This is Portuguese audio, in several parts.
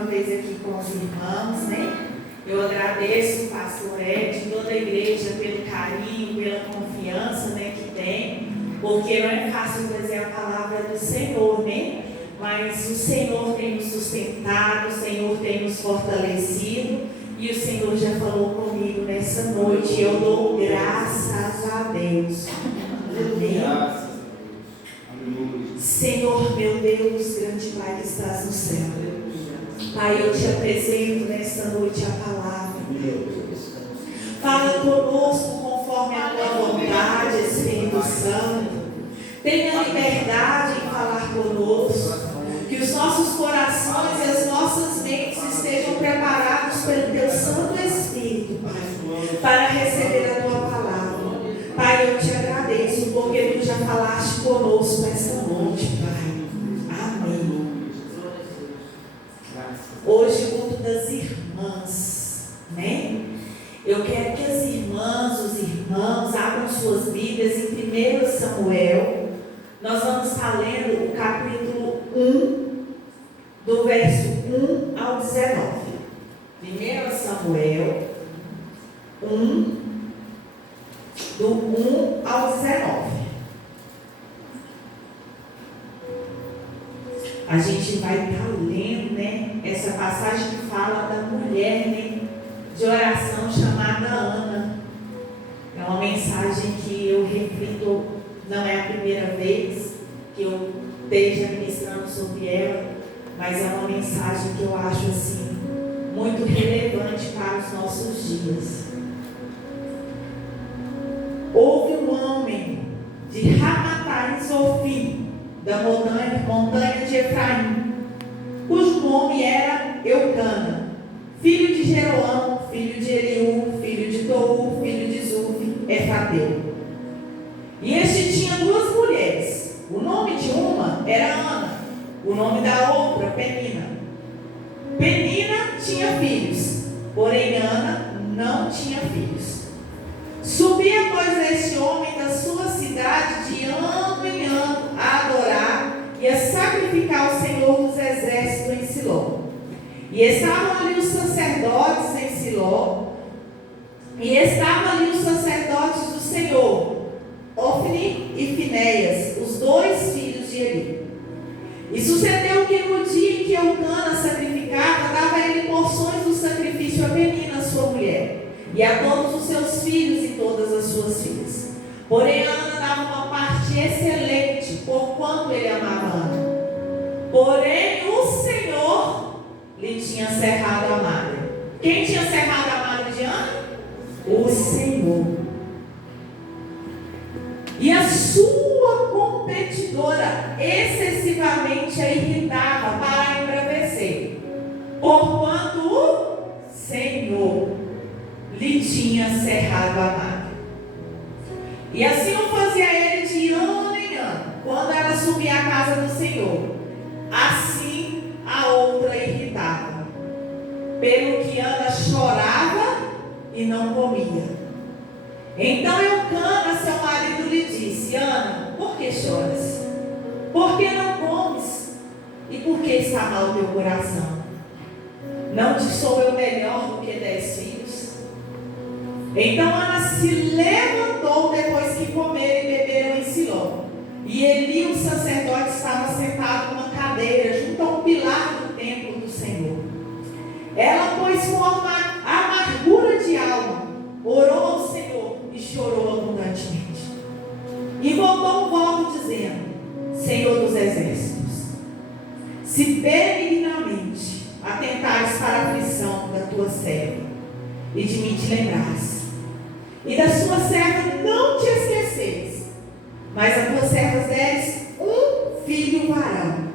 Uma vez aqui com os irmãos, né? Eu agradeço o pastor Ed e toda a igreja pelo carinho, pela confiança, né, que tem, porque não é fácil trazer a palavra do Senhor, né? Mas o Senhor tem nos sustentado, o Senhor tem nos fortalecido e o Senhor já falou comigo nessa noite. Eu dou graças a Deus. Amém. Senhor, meu Deus, grande Pai que estás no céu. Pai, eu te apresento nesta noite a palavra. Fala conosco conforme a tua vontade, Espírito Santo. Tenha liberdade em falar conosco. Que os nossos corações e as nossas mentes estejam preparados pelo teu Santo Espírito, Pai, para receber a tua palavra. Pai, eu te agradeço porque tu já falaste conosco esta noite, Pai. Amém. Hoje o culto das irmãs, né? Eu quero que as irmãs, os irmãos abram suas Bíblias em 1 Samuel. Nós vamos estar lendo o capítulo 1, do verso 1 ao 19. 1 Samuel 1, do 1 ao 19. A gente vai estar lendo, né, essa passagem que fala da mulher, né, de oração chamada Ana. É uma mensagem que eu reflito, não é a primeira vez que eu esteja ministrando sobre ela, mas é uma mensagem que eu acho assim muito relevante para os nossos dias. Houve um homem de Ramataim-Zofi, da montanha de Efraim, cujo nome era Eucana, filho de Jeroão, filho de Eliú, filho de Tou, filho de Zufi, Efrateu. E este tinha duas mulheres. O nome de uma era Ana, o nome da outra, Penina. Penina tinha filhos, porém Ana não tinha filhos. Subia, pois, este homem da sua cidade de ano em ano a adorar e a sacrificar ao Senhor dos exércitos em Siló. E estavam ali os sacerdotes em Siló, e estavam ali os sacerdotes do Senhor, Ofni e Finéias, os dois filhos de Eli. E sucedeu que no dia em que Eucana sacrificava, dava ele porções do sacrifício a Penina, sua mulher, e a todos os seus filhos e todas as suas filhas. Porém, Ana dava uma parte excelente, porquanto ele amava Ana. Porém, o Senhor lhe tinha cerrado a madre. Quem tinha cerrado a madre de Ana? O Senhor. E a sua competidora excessivamente a irritava para embravecer, porquanto o Senhor lhe tinha cerrado a madre. E assim o fazia ele de ano em ano, quando ela subia à casa do Senhor. Assim a outra irritava, pelo que Ana chorava e não comia. Então Eucana, seu marido, lhe disse: Ana, por que choras? Por que não comes? E por que está mal o teu coração? Não te sou eu melhor do que 10 filhos? Então Ana se levantou depois que comeram e beberam em Siló. E Eli, o sacerdote, estava sentado numa cadeira junto a um pilar do templo do Senhor. Ela, pois, com uma amargura de alma, orou ao Senhor e chorou abundantemente. E voltou um voto dizendo: Senhor dos exércitos, se benignamente atentares para a aflição da tua serva, e de mim te lembrares, e da sua serva não te esqueceres, mas a tua serva deres um filho varão,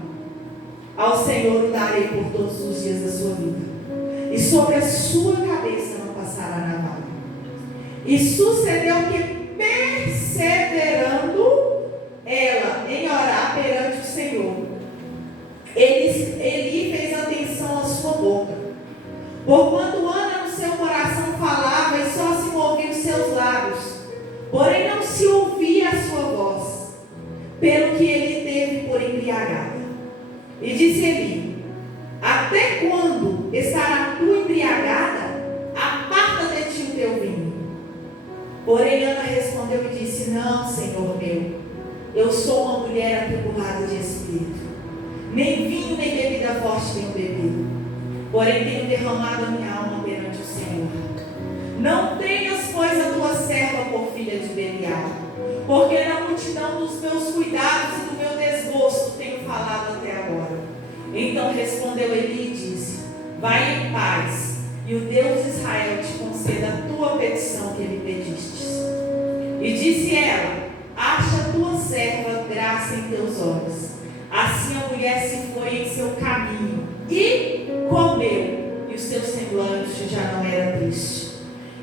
ao Senhor o darei por todos os dias da sua vida, e sobre a sua cabeça não passará navalha. E sucedeu que, perseverando ela em orar perante o Senhor, Eli fez atenção à sua boca, porquanto Ana no seu coração falava e só se movia os seus lábios, porém não se ouvia a sua voz, pelo que ele teve por embriagada. E disse Eli: até quando disse: não, Senhor meu, eu sou uma mulher atribulada de espírito. Nem vinho nem bebida forte tenho bebido, porém tenho derramado a minha alma perante o Senhor. Não tenhas, pois, a tua serva por filha de Belial, porque na multidão dos meus cuidados e do meu desgosto tenho falado até agora. Então respondeu Eli e disse: vai em paz, e o Deus de Israel te conceda a tua petição que lhe pedistes. E disse ela: acha a tua serva graça em teus olhos. Assim a mulher se foi em seu caminho e comeu, e o seu semblante já não era triste.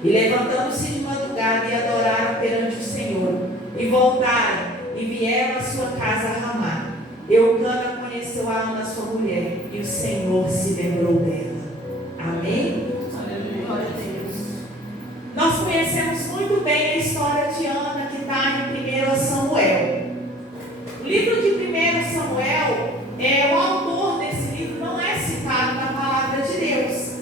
E levantando-se de madrugada e adoraram perante o Senhor, e voltaram e vieram à sua casa a Ramá. Eucana conheceu a Ana, sua mulher, e o Senhor se lembrou dela. Amém? Glória a Deus. Nós conhecemos muito bem a história de Ana, que está em 1 Samuel. O livro de 1 Samuel, o autor desse livro não é citado na palavra de Deus,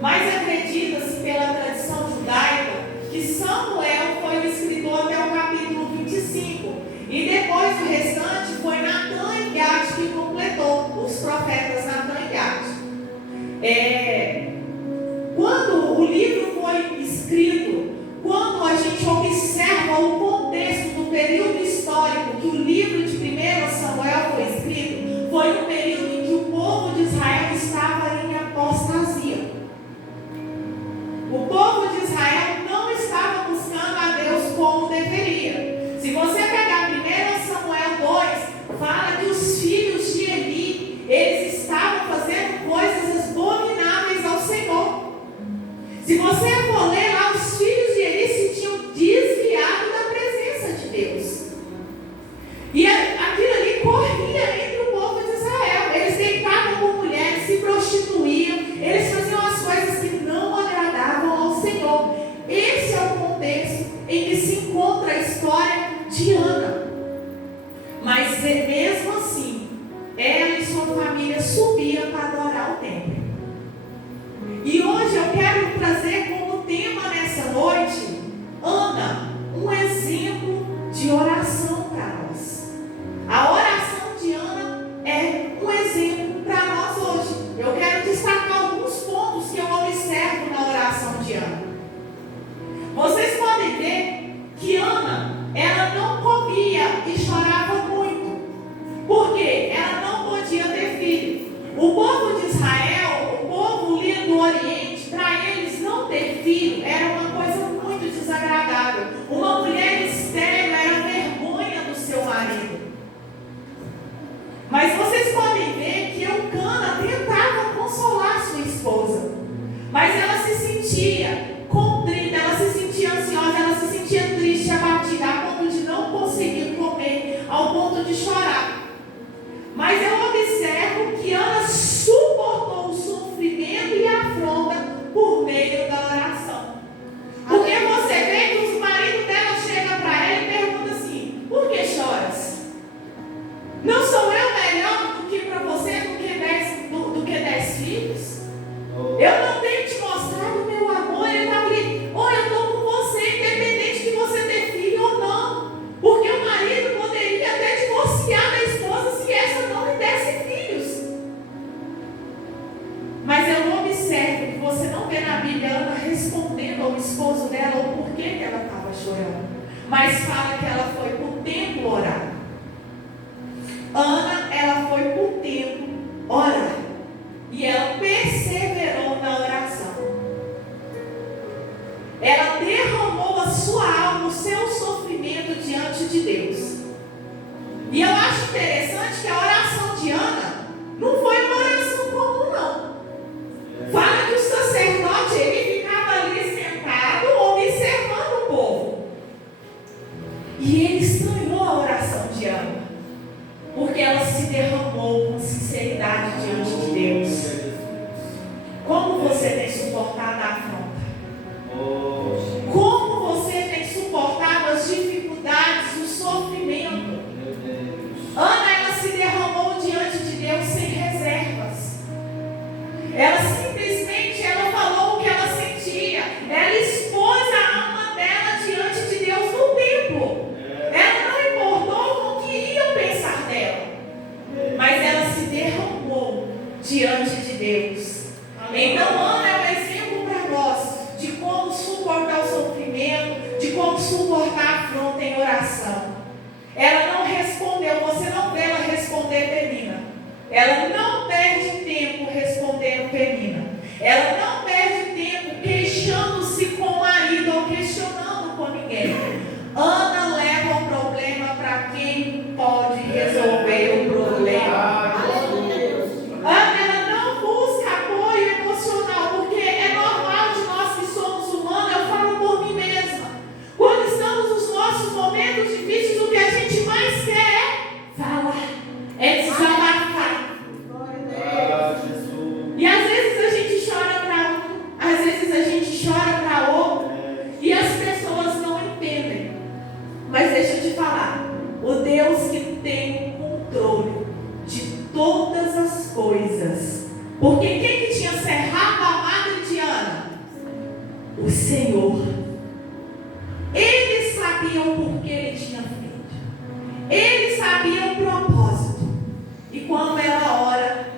mas acredita-se pela tradição judaica que Samuel foi o escritor até o capítulo 25, e depois o restante foi Natan e Gad que completou, os profetas Natan e Gad. Quando o livro foi escrito, quando a gente observa o contexto do período histórico que o livro de 1 Samuel foi escrito, foi um período em que o povo de Israel estava em apostasia. O povo de Israel não estava buscando a Deus como deveria. Se você pegar 1 Samuel 2, fala que os filhos de Eli, eles estavam fazendo coisas abomináveis ao Senhor. Se você for ler lá, os filhos de Eli se tinham desviado da presença de Deus. E aquilo ali corria entre o povo de Israel. Eles deitavam com mulheres, se prostituíam, eles faziam as coisas que não agradavam ao Senhor. Esse é o contexto em que se encontra a história de Ana. Mas mesmo assim, ela e sua família subiam para adorar o templo. E hoje eu quero trazer como tema nessa noite, Ana, um exemplo de oração para nós. A oração de Ana é um exemplo para nós hoje. Eu quero destacar alguns pontos que eu observo na oração de Ana. Vocês podem ver que Ana, ela não comia e chorava muito, porque ela não podia ter filho. O povo de Israel, o povo ali do Oriente, para eles não ter filho era uma coisa muito desagradável. Uma mulher estéril era vergonha do seu marido. Mas vocês podem ver que Eucana tentava consolar sua esposa, mas ela se sentia contrita, ela se sentia ansiosa, ela se sentia triste, abatida, a ponto de não conseguir comer, ao ponto de chorar. Mas eu observo que Ana suportou o sofrimento e a afronta por meio da oração. Porque você vê que o marido dela chega para ela e pergunta assim: por que choras? Não sou eu melhor do que para você do que 10 filhos? Eu não tenho te mostrado o meu amor. Ele está ali: ou eu estou com você, independente de você ter filho ou não. Porque o marido poderia até divorciar da esposa se essa não lhe desse filhos. Mas eu observo que você não vê na Bíblia Ana respondendo ao esposo dela o porquê que ela estava chorando, mas fala que ela foi para o templo orar. Ana, ela foi para o templo orar, e ela perseverou na oração. Ela derramou a sua alma, o seu sofrimento diante de Deus. E eu acho interessante que a oração de Ana não foi uma oração comum, não. Fala que o sacerdote, ele ficava ali sentado, observando o povo. E ele estranhou a oração de Ana, porque ela se derramou com sinceridade diante de Deus. Como você tem suportado a afronta? Como você tem suportado as dificuldades, o sofrimento? Ana, ela se derramou Então Ana é um exemplo para nós de como suportar o sofrimento, de como suportar a afronta em oração. Ela não respondeu, você não vê ela responder Penina. Ela não perde tempo respondendo Penina. Ela não perde tempo queixando-se com o marido ou questionando com ninguém. Ana leva o problema para quem pode resolver o problema. Ana, ela não busca apoio emocional, porque é normal de nós que somos humanos, eu falo por mim mesma. Quando estamos nos nossos momentos difíceis, o que a gente mais quer é falar, é desabafar. E às vezes a gente chora para um, às vezes a gente chora para outro, e as pessoas não entendem. Mas deixa eu te falar, o Deus que tem o controle de todas as coisas. Porque quem que tinha cerrado a madre de Ana? O Senhor. Eles sabiam por que ele tinha feito. Eles sabiam o propósito. E quando ela ora,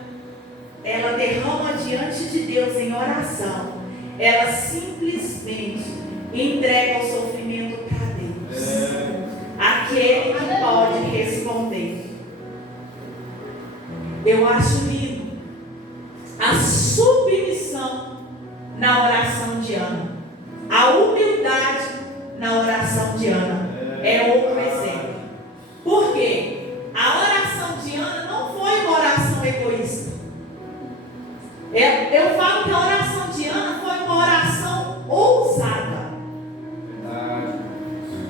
ela derrama diante de Deus em oração. Ela simplesmente entrega o sofrimento para Deus. Aquele que pode responder. Eu acho lindo a submissão na oração de Ana, a humildade na oração de Ana. É outro exemplo. Por quê? A oração de Ana não foi uma oração egoísta. Eu falo que a oração de Ana foi uma oração ousada.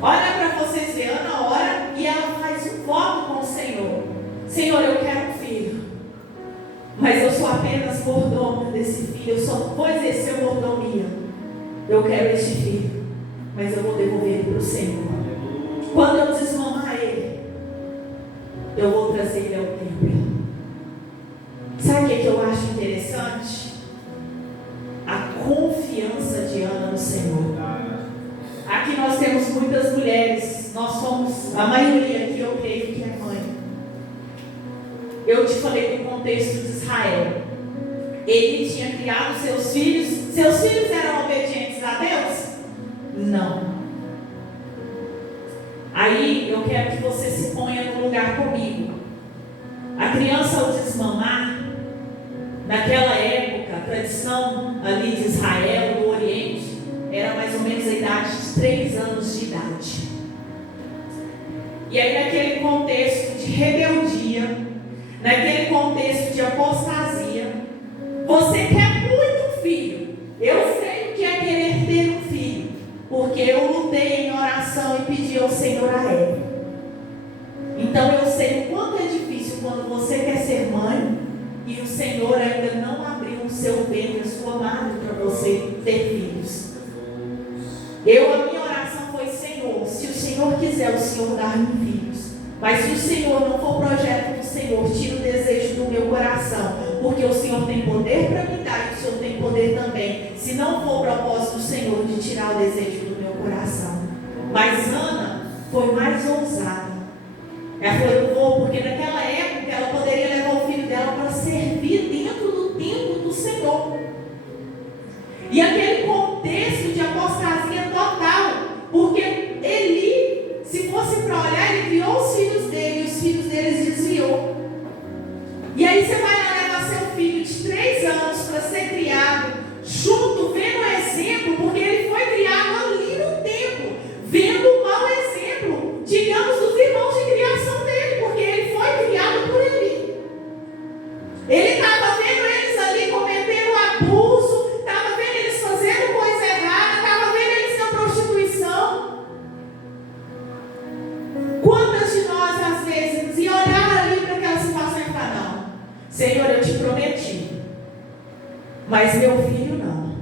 Olha para vocês verem, Ana ora e ela faz um voto com o Senhor. Senhor, eu quero um filho, mas eu sou apenas mordomo desse filho, eu só vou exercer mordomia. Eu quero este filho, mas eu vou devolver ele para o Senhor. Quando eu desmamar ele, eu vou trazer ele ao templo. Sabe o que eu acho interessante? A confiança de Ana no Senhor. Aqui nós temos muitas mulheres, nós somos, a maioria aqui eu creio que é mãe. Eu te falei do contexto de Israel. Ele tinha criado seus filhos eram obedientes a Deus? Não. Aí eu quero que você se ponha no lugar comigo. A criança ao desmamar, naquela época, a tradição ali de Israel, do Oriente, era mais ou menos a idade de 3 anos de idade. E aí naquele contexto de rebeldia, naquele contexto de apostasia, você quer muito um filho. Eu sei o que é querer ter um filho, porque eu lutei em oração e pedi ao Senhor a ele. Então eu sei o quanto é difícil quando você quer ser mãe e o Senhor ainda não abriu o seu ventre, a sua madre, para você ter filhos. A minha oração foi: Senhor, se o Senhor quiser, o Senhor dar-me filhos. Mas se o Senhor não for projeto do Senhor, tira o desejo do meu coração, porque o Senhor tem poder para me dar e o Senhor tem poder também, se não for o propósito do Senhor de tirar o desejo do meu coração. Mas Ana foi mais ousada. Ela falou: eu vou, porque naquela época ela poderia levar o filho dela para servir dentro do templo do Senhor. E aquele contexto de apostasia total, porque Eli, se fosse para olhar, ele criou os filhos dele, e os filhos deles desviou. E aí você vai lá levar seu filho de 3 anos para ser criado junto, vendo o exemplo, porque ele foi criado ali no templo, vendo o mau exemplo, digamos, dos irmãos de criação dele, porque ele foi criado por Eli. Ele estava vendo eles ali cometendo abuso, estava vendo eles fazendo coisa errada, estava vendo eles na prostituição. Quantas de nós, às vezes, e olhar ali para aquela situação e falar: não, Senhor, eu te prometi, mas meu filho não.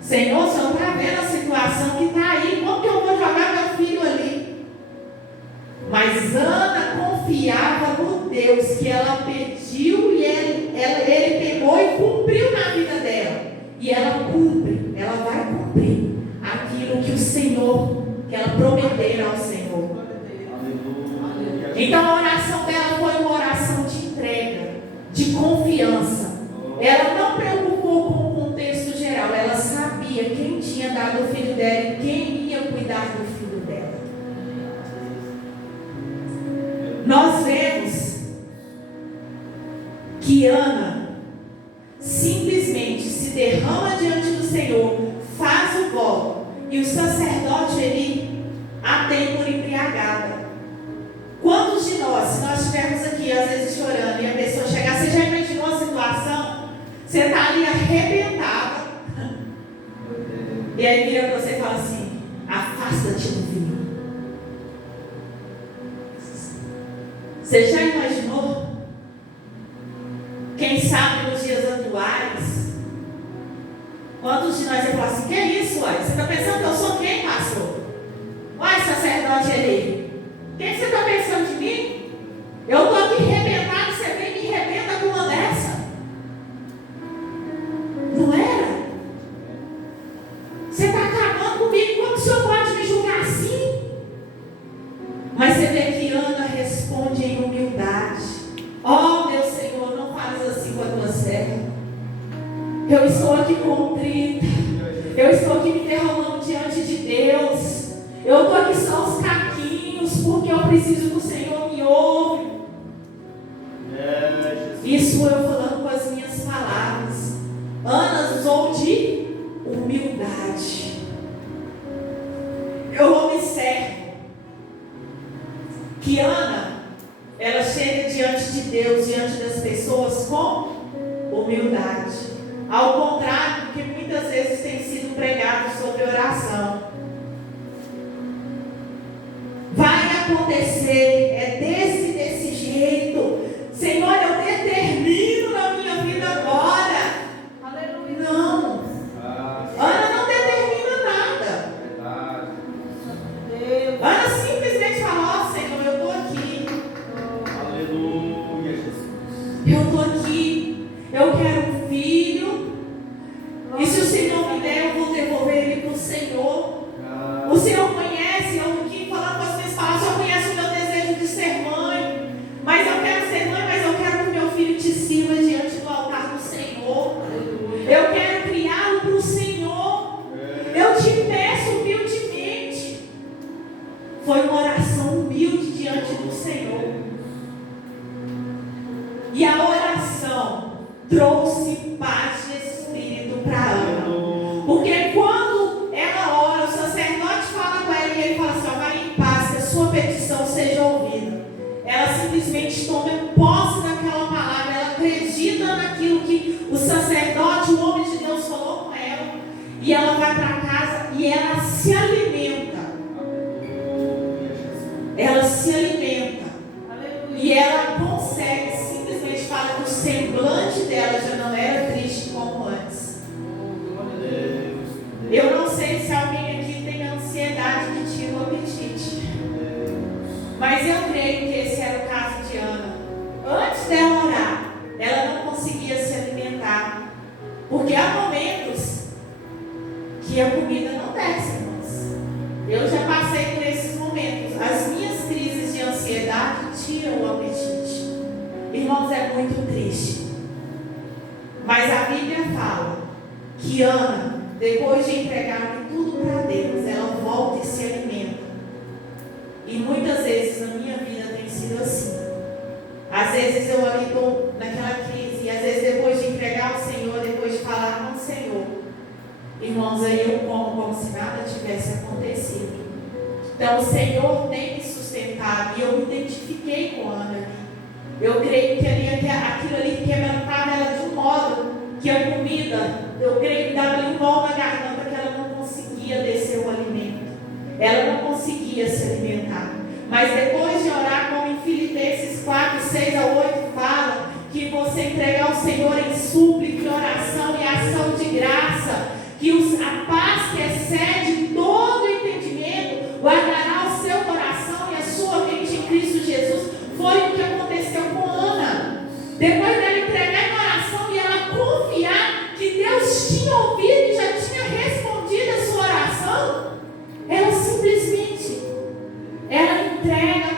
Senhor, o Senhor está vendo a situação que está aí, como que eu vou jogar meu filho ali? Mas Ana confiava no Deus que ela pediu e ele pegou e cumpriu na vida dela. E ela cumpre, ela vai cumprir aquilo que o Senhor, que ela prometera ao Senhor. Então a oração dela foi uma oração de entrega, de confiança. Ela não preocupou cuidar do filho dela, e quem ia cuidar do filho dela? Nós vemos que Ana simplesmente se derrama diante do Senhor, faz o voto, e o sacerdote ele a tem por embriagada. Quantos de nós, se nós estivermos aqui às vezes chorando e a pessoa chegar, você já imaginou a situação? Você está ali arrebentada, e aí vira para você e fala assim: afasta-te do vinho. Você já imaginou? Quem sabe nos dias atuais, quantos de nós iam falar assim: que é isso, uai? Você está pensando que eu sou quem, pastor? Uai, sacerdote ali, quem você está pensando de mim? Eu estou aqui arrebentado, você vem e me arrebenta com uma dessa. Não era? Você está acabando comigo, como o senhor pode me julgar assim? Mas você vê que Ana responde em humildade: ó meu Senhor, não fales assim com a tua serva. Eu estou aqui contrita, eu estou aqui me derramando diante de Deus, eu estou aqui só os caquinhos, porque eu preciso que o Senhor me ouve. Isso eu falando com as minhas palavras. Ana usou de humildade. Eu observo que Ana, ela chega diante de Deus, diante das pessoas com humildade. Ao contrário do que muitas vezes tem sido pregado sobre oração. Vai acontecer, é desse jeito. Senhor, eu determino na minha vida agora. Aleluia. Não. Ana não determina nada. Ana simplesmente fala: ó Senhor, eu estou aqui. Aleluia, Jesus. Eu estou aqui. Eu quero um filho. E se o Senhor me der, eu vou devolver ele para o Senhor. O Senhor conhece, eu aqui falando com as minhas palavras, o Senhor conhece o meu desejo de ser mãe. Mas eu quero ser mãe, mas eu quero que meu filho te sirva diante do altar do Senhor. Eu quero criá-lo para o Senhor. Eu te peço humildemente. Foi uma oração humilde diante do Senhor. E a oração trouxe paz de espírito para Ana. Porque quando ela ora, o sacerdote fala com ela e ele fala assim: ó, vai em paz, que a sua petição seja ouvida. Ela simplesmente toma posse daquela palavra, ela acredita naquilo que o sacerdote, o homem de Deus, falou com ela, e ela vai para casa e ela se alimenta. Ela se alimenta. E ela consegue, simplesmente fala que o semblante dela já não era triste como antes. Eu não sei se alguém aqui tem ansiedade que tira o apetite, mas eu creio que esse era o caso de Ana. Antes dela orar, ela não conseguia se alimentar, porque há momentos que a comida não desce, irmãos. Eu já passei por esses momentos. As minhas crises de ansiedade tiram o apetite. Irmãos, é muito triste. Mas a Bíblia fala que Ana, depois de entregar tudo para Deus, ela volta e se alimenta. E muitas vezes na minha vida tem sido assim. Às vezes eu ali estou naquela crise, e às vezes depois de entregar ao Senhor, depois de falar com o Senhor, irmãos, aí eu como se nada tivesse acontecido. Então o Senhor tem me sustentado, e eu me identifiquei com Ana ali. Eu creio que aquilo ali quebrantava ela de um modo que a comida, eu creio que dava ali um nó na garganta, que ela não conseguia descer o alimento. Ela não conseguia se alimentar. Mas depois de orar, como em Filipenses 4, 6 a 8 fala, que você entregar ao Senhor em súplica, em oração e ação de graça, que a paz que excede todo o entendimento guardará o seu coração e a sua mente em Cristo Jesus. Foi o que aconteceu com Ana. Depois dela entregar em oração e ela confiar que Deus tinha ouvido e já tinha respondido a sua oração, ela simplesmente entrega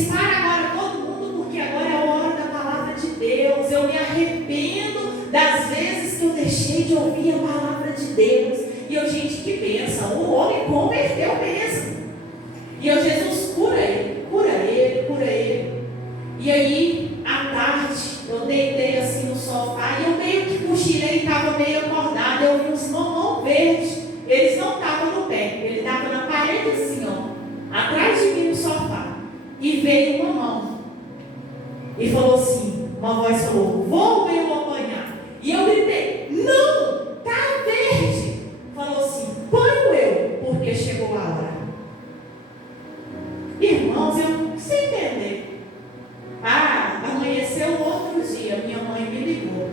disse: para agora todo mundo, porque agora é a hora da palavra de Deus. Eu me arrependo das vezes que eu deixei de ouvir a palavra de Deus. E eu, gente, que bênção, o homem converteu mesmo. E eu, Jesus, cura ele, cura ele, cura ele. E aí, à tarde, eu deitei assim no sofá e eu meio que cochilei, estava meio acordada. Eu vi uns mamão verde. Eles não estavam no pé, ele estava na parede assim, ó, atrás de mim no sofá. E veio uma mão e falou assim, uma voz falou: vou eu apanhar. E eu gritei: não, tá verde. Falou assim: ponho eu, porque chegou a hora. Irmãos, eu sem entender. Amanheceu outro dia, minha mãe me ligou.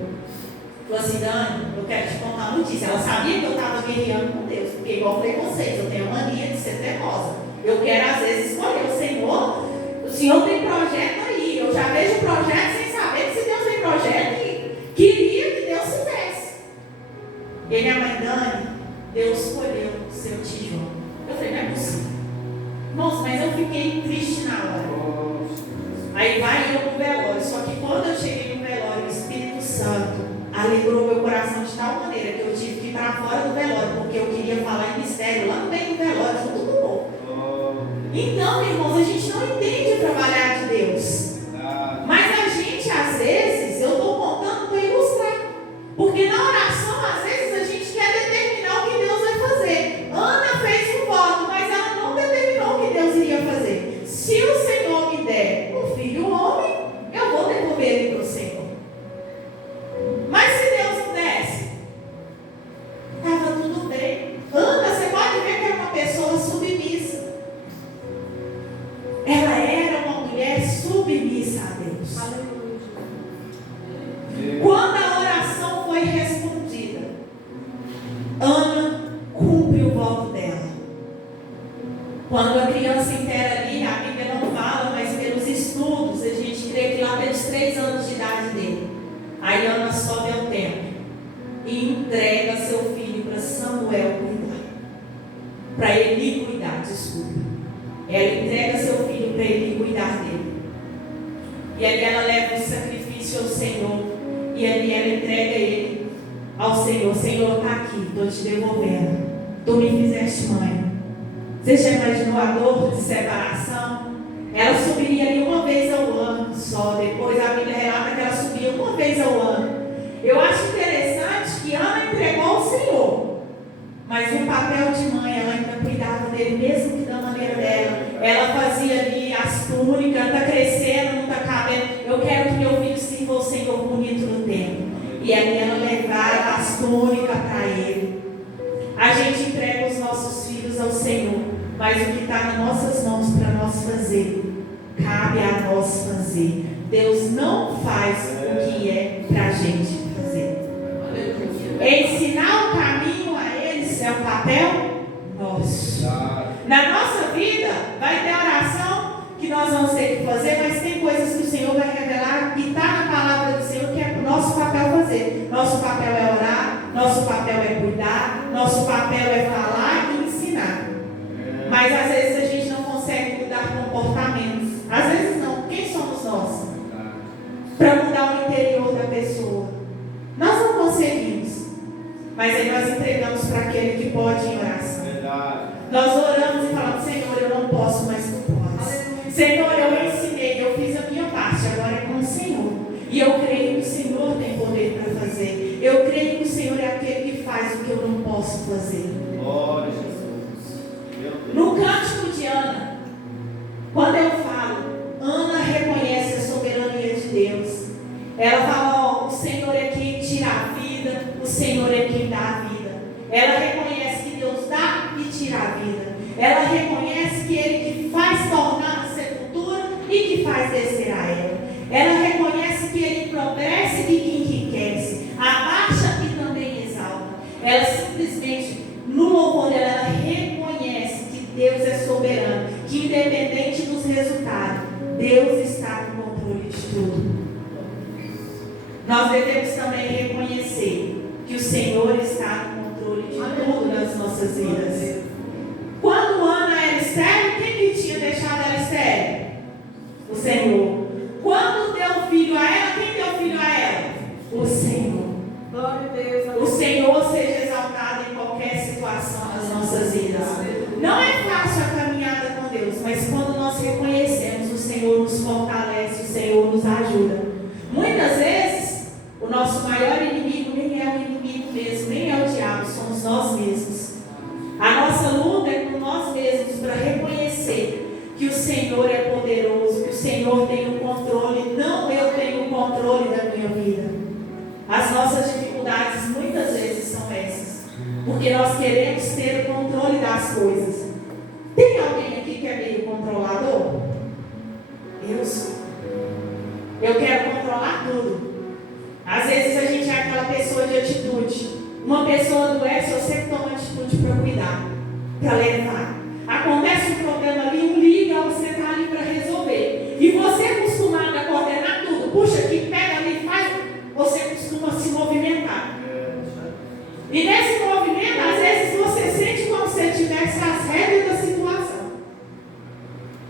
Falou assim: Dani, eu quero te contar uma notícia. Ela sabia que eu estava guerreando com Deus, porque igual eu falei com vocês, eu tenho a mania de ser teimosa. Eu quero às vezes escolher o Senhor. O Senhor tem projeto aí. Eu já vejo projeto sem saber que se Deus tem projeto, e queria que Deus fizesse. E aí minha mãe: Dani, Deus escolheu o seu tijolo. Eu falei: não é possível. Nossa, mas eu fiquei triste na hora. Aí vai eu pro velório. Só que quando eu cheguei no velório, o Espírito Santo alegrou meu coração de tal maneira que eu tive que ir para fora do velório, porque eu queria falar em mistério lá no meio do velório, junto com o povo. Então, irmãos, a gente não entende o trabalhar de Deus. Mas a gente, às vezes, eu estou contando para ilustrar. Porque na oração, às vezes, a gente quer determinar o que Deus vai fazer. Ana fez um voto, mas ela não determinou o que Deus iria fazer. Se o Senhor me der um filho homem, eu vou devolver ele para o Senhor. Mas se Deus não desse, estava tudo bem. Ana, você pode ver que era uma pessoa submissa. Ela era uma mulher submissa a Deus. Quando a oração foi respondida, Ana cumpre o voto dela. Quando a criança inteira ali, a Bíblia não fala, mas pelos estudos, a gente crê que lá pelos 3 anos de idade dele, aí Ana sobe ao templo e entrega seu filho para Samuel cuidar. Para Eli cuidar, desculpa. Ela entrega seu filho para Eli cuidar dele. E ali ela leva o sacrifício ao Senhor. E ali ela entrega ele ao Senhor. Senhor, está aqui, estou te devolvendo. Tu me fizeste mãe. Você já imaginou a dor de separação? Ela subiria ali uma vez ao ano só. Depois a Bíblia relata que ela subia uma vez ao ano. Eu acho interessante que Ana entregou ao Senhor, mas o papel de mãe, ela ainda cuidava dele, mesmo que da maneira dela. Ela fazia ali as túnicas, está crescendo, não está cabendo. Eu quero que meu filho sirva o Senhor bonito no templo. E ali ela levava as túnicas para ele. A gente entrega os nossos filhos ao Senhor, mas o que está nas nossas mãos para nós fazer, cabe a nós fazer. Deus não faz o que é para a gente fazer. Ensinar o caminho a eles é um papel nosso. Na nossa vida vai ter oração que nós vamos ter que fazer, mas tem coisas que o Senhor vai revelar e está na palavra do Senhor que é o nosso papel fazer. Nosso papel é orar, nosso papel é cuidar, nosso papel é falar e ensinar. Mas às vezes a gente não consegue mudar comportamentos. Às vezes não. Quem somos nós? Para mudar o interior da pessoa. Nós não conseguimos. Mas aí nós entregamos para aquele que pode em oração. Nós oramos e falamos: Senhor, eu não posso, mas tu podes. Senhor, eu ensinei, eu fiz a minha parte, agora é com o Senhor. E eu creio que o Senhor tem poder para fazer. Eu creio que o Senhor é aquele que faz o que eu não posso fazer. Glória a Jesus. No cântico de Ana, quando eu falo, Ana reconhece a soberania de Deus. Ela fala: ó, o Senhor é quem tira a vida, o Senhor é quem dá a vida. Ela reconhece que Deus dá e tira a vida. Ela reconhece que Ele que faz tornar a sepultura e que faz descer a ela. Ela reconhece que Ele empobrece e que enriquece, abaixa e também exalta. Ela simplesmente, no louvor dela, ela reconhece que Deus é soberano, que independente dos resultados, Deus está no controle de tudo. Nós devemos também reconhecer que o Senhor está no controle de tudo nas nossas vidas. Quando Ana era estéril, quem que tinha deixado ela estéril? ajuda. Muitas vezes, o nosso maior inimigo nem é o inimigo mesmo, nem é o diabo, somos nós mesmos. A nossa luta é com nós mesmos para reconhecer que o Senhor é poderoso, que o Senhor tem o controle, não eu tenho o controle da minha vida. As nossas dificuldades muitas vezes são essas, porque nós queremos ter o controle das coisas. Tem alguém aqui que é meio controlador? Eu sou. Eu quero controlar tudo. Às vezes a gente é aquela pessoa de atitude. Uma pessoa adoece, eu sempre tomo atitude para cuidar, para levar. Acontece um problema ali, um liga, você está ali para resolver. E você é acostumado a coordenar tudo. Puxa aqui, pega ali, faz. Você costuma se movimentar. E nesse movimento, às vezes você sente como se tivesse as rédeas da situação.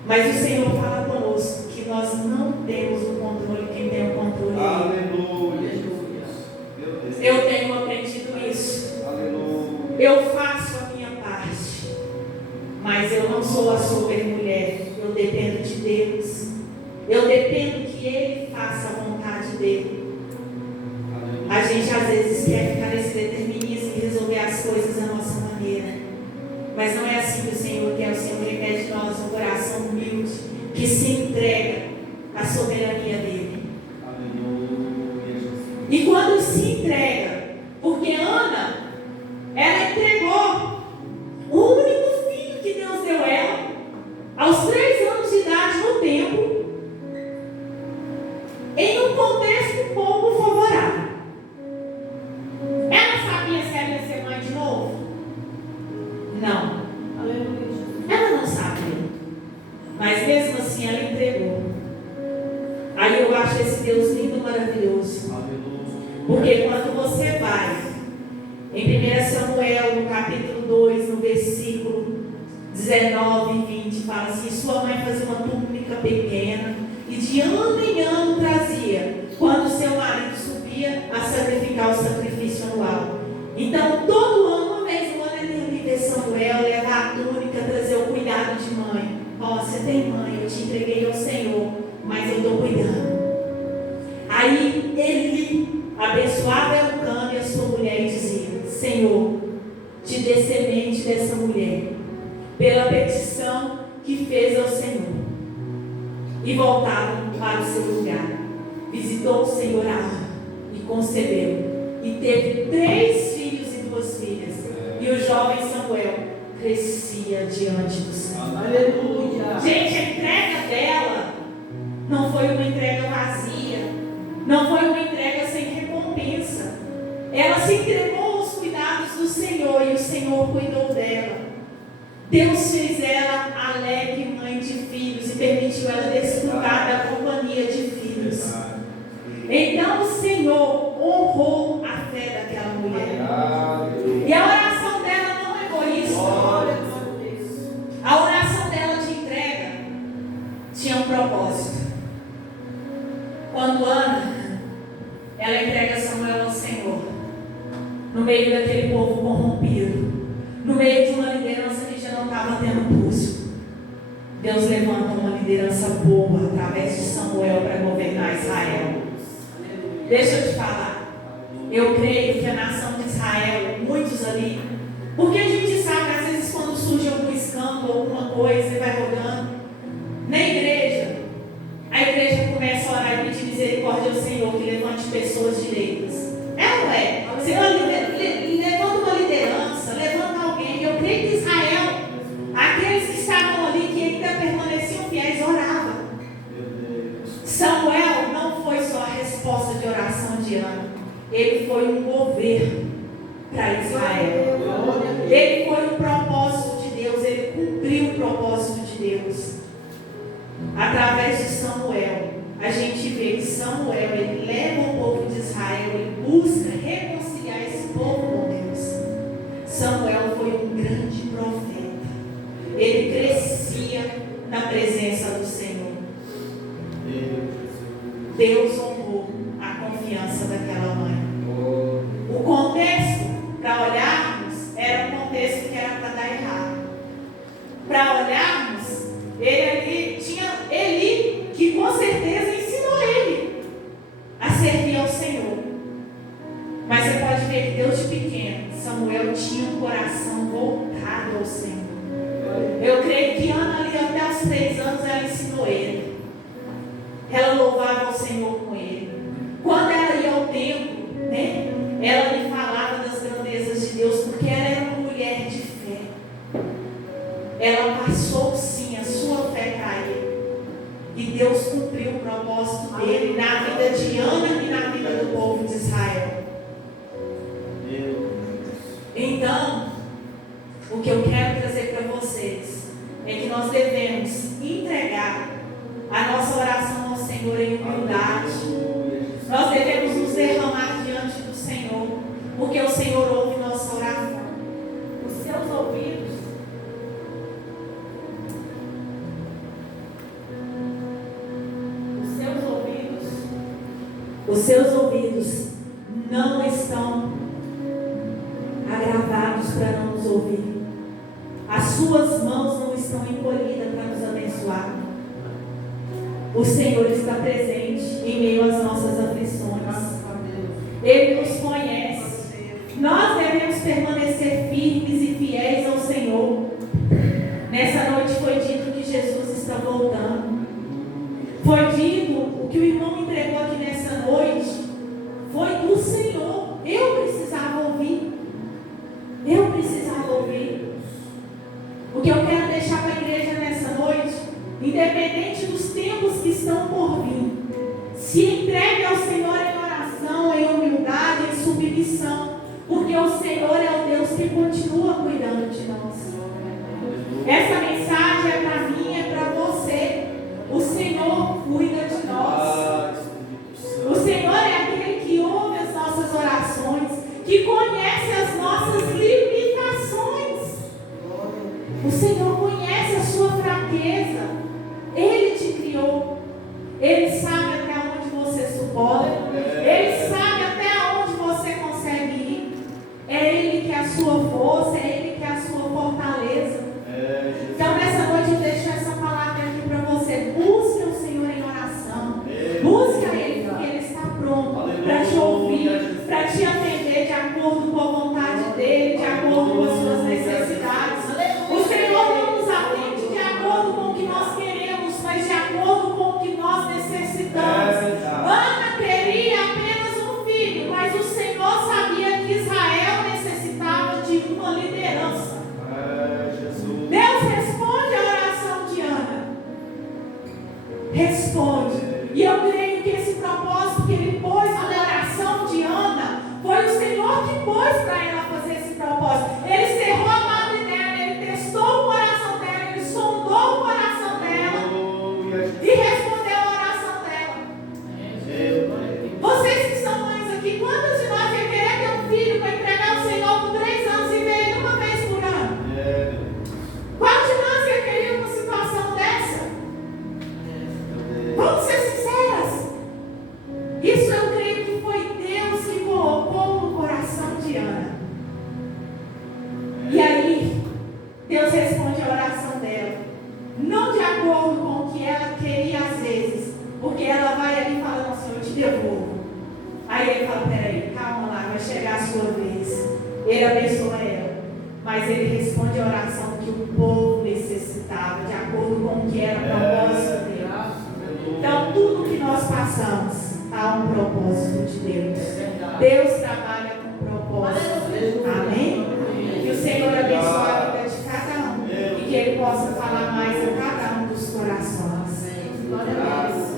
Mas o Senhor fala conosco que nós não temos o controle, quem tem o controle. Aleluia. Eu tenho aprendido isso. Aleluia. Eu faço a minha parte, mas eu não sou a super mulher. Eu dependo de Deus. Eu dependo que Ele faça a vontade dEle. A gente às vezes quer ficar nesse determinismo e resolver as coisas da nossa maneira. Mas não é assim que o Senhor quer. O Senhor requer de nós um coração humilde, que se entrega à soberania dEle. E quando se entrega, porque Ana, ela entregou o único filho que Deus deu a ela, aos 3 anos de idade no templo, em um contexto pouco favorável. Ela sabia se ela ia ser mãe de novo? Não. Ela não sabia. Mas mesmo assim ela entregou. Aí eu acho esse Deus lindo e maravilhoso. Porque quando você vai em 1 Samuel, no capítulo 2, no versículo 19 e 20, fala assim: sua mãe fazia uma túnica pequena e de ano em ano trazia, quando seu marido subia a sacrificar o sacrifício anual. Então todo ano, uma vez no ano, ele ia ver Samuel, levar a túnica, trazer o cuidado de mãe. Ó, você tem mãe, eu te entreguei ao Senhor, mas eu estou cuidando. Aí ele abençoava Elcana e a sua mulher e dizia: Senhor, te dê semente dessa mulher, pela petição que fez ao Senhor. E voltaram para o seu lugar. Visitou o Senhor a Ana e concebeu. E teve 3 filhos e 2 filhas. E o jovem Samuel crescia diante do Senhor. Aleluia. Gente, a entrega dela não foi uma entrega vazia. Não foi uma entrega sem recompensa. Ela se entregou aos cuidados do Senhor e o Senhor cuidou dela. Deus fez ela alegre mãe de filhos e permitiu ela desfrutar da companhia de filhos. Então o Senhor honrou a fé daquela mulher. E a oração dela não é egoísta. A oração dela de entrega tinha um propósito. Quando Ana, ela entrega Samuel ao Senhor, no meio daquele povo corrompido, no meio de uma liderança que já não estava tendo pulso, Deus levanta uma liderança boa através de Samuel para governar Israel. Deixa eu te falar, eu creio que a nação de Israel, muitos ali, porque a gente sabe, às vezes quando surge algum escândalo, alguma coisa, e vai rodando, na igreja, a igreja começa a orar e pedir misericórdia ao Senhor, que levante pessoas direitas. É ou não é? Senhor, levanta uma liderança, levanta alguém. Eu creio que Israel, aqueles que estavam ali, que ainda permaneciam fiéis, oravam. Samuel não foi só a resposta de oração de Ana, ele foi um governo para Israel. Ele foi um propósito de Deus, ele cumpriu o propósito de Deus. Através de Samuel, a gente vê que Samuel, ele leva o povo de Israel, ele busca reconciliar esse povo com Deus. Samuel foi um grande profeta. Ele crescia na presença do Senhor. Deus honrou a confiança daquela mãe. O contexto, para olharmos, era um contexto que era para dar errado. Para olharmos, ele ali tinha Eli, que com certeza ensinou ele. Eu creio que Ana ali até os 3 anos ela ensinou ele. Ela louvava o Senhor com ele. Quando ela ia ao templo, né, ela lhe falava das grandezas de Deus, porque ela era uma mulher de fé. Ela passou sim a sua fé para ele. E Deus cumpriu o propósito dele na vida de Ana e na vida do povo de Israel. Então, o que eu quero trazer para vocês é que nós devemos entregar a nossa oração ao Senhor em humildade. Nós devemos nos derramar diante do Senhor, porque o Senhor ouve nossa oração. Os seus ouvidos não estão agravados para não nos ouvir. As suas mãos não estão encolhidas para nos abençoar. O Senhor está presente em meio às nossas aflições. Ele nos conhece. Nós devemos permanecer firmes e fiéis ao Senhor. Nessa noite foi dito que Jesus está voltando. Foi dito, o que o irmão entregou aqui nessa noite foi do Senhor. Eu precisava ouvir. O que eu quero deixar para a igreja nessa noite, independente dos tempos que estão por vir, se entregue ao Senhor em oração, em humildade, em submissão, porque o Senhor é o Deus que continua cuidando de nós. Essa mensagem é para mim, é para você. O Senhor cuida de nós. O Senhor é aquele que ouve as nossas orações, que conhece as nossas limitações. O Senhor conhece a sua fraqueza. Ele te criou. Ele sabe até onde você suporta. Ele sabe até onde você consegue ir. É Ele que é a sua força, é Ele que é a sua fortaleza. Então nessa noite eu deixo essa palavra aqui para você. Busque o Senhor em oração. Busque a Ele, porque Ele está pronto para te ouvir, para te atender de acordo com a vontade dEle, de acordo com as suas necessidades. O Senhor não nos atende de acordo com o que nós queremos, mas de acordo com o que nós necessitamos. Ana queria apenas um filho, mas o Senhor sabia que Israel necessitava de uma liderança. Deus responde a oração de Ana. Responde. E eu creio que esse propósito que Ele pôs na oração de Ana, foi o Senhor que pôs para ela fazer esse propósito. Ele cerrou a madre dela, Ele testou o coração dela, Ele sondou o coração dela e respondeu a oração dela. Vocês que são mães aqui, quantos de nós iam querer ter um filho para entregar ao Senhor por 3 anos e ver Ele uma vez por ano? Quantos de nós iam querer uma situação dessa? Vamos ser sinceras. Isso eu creio que foi Deus que colocou no coração de Ana. E aí, Deus responde a oração dela. Não de acordo com o que ela queria às vezes. Porque ela vai ali e fala, nossa, eu te devolvo. Aí ele fala, peraí, calma lá, vai chegar a sua vez. Ele abençoa ela. Mas ele responde a oração que o povo necessitava, de acordo com o que era o propósito dele. Então, tudo que nós passamos, há um propósito de Deus. Deus trabalha com propósito. Amém? Que o Senhor abençoe a vida de cada um. E que Ele possa falar mais a cada um dos corações. Glória a Deus.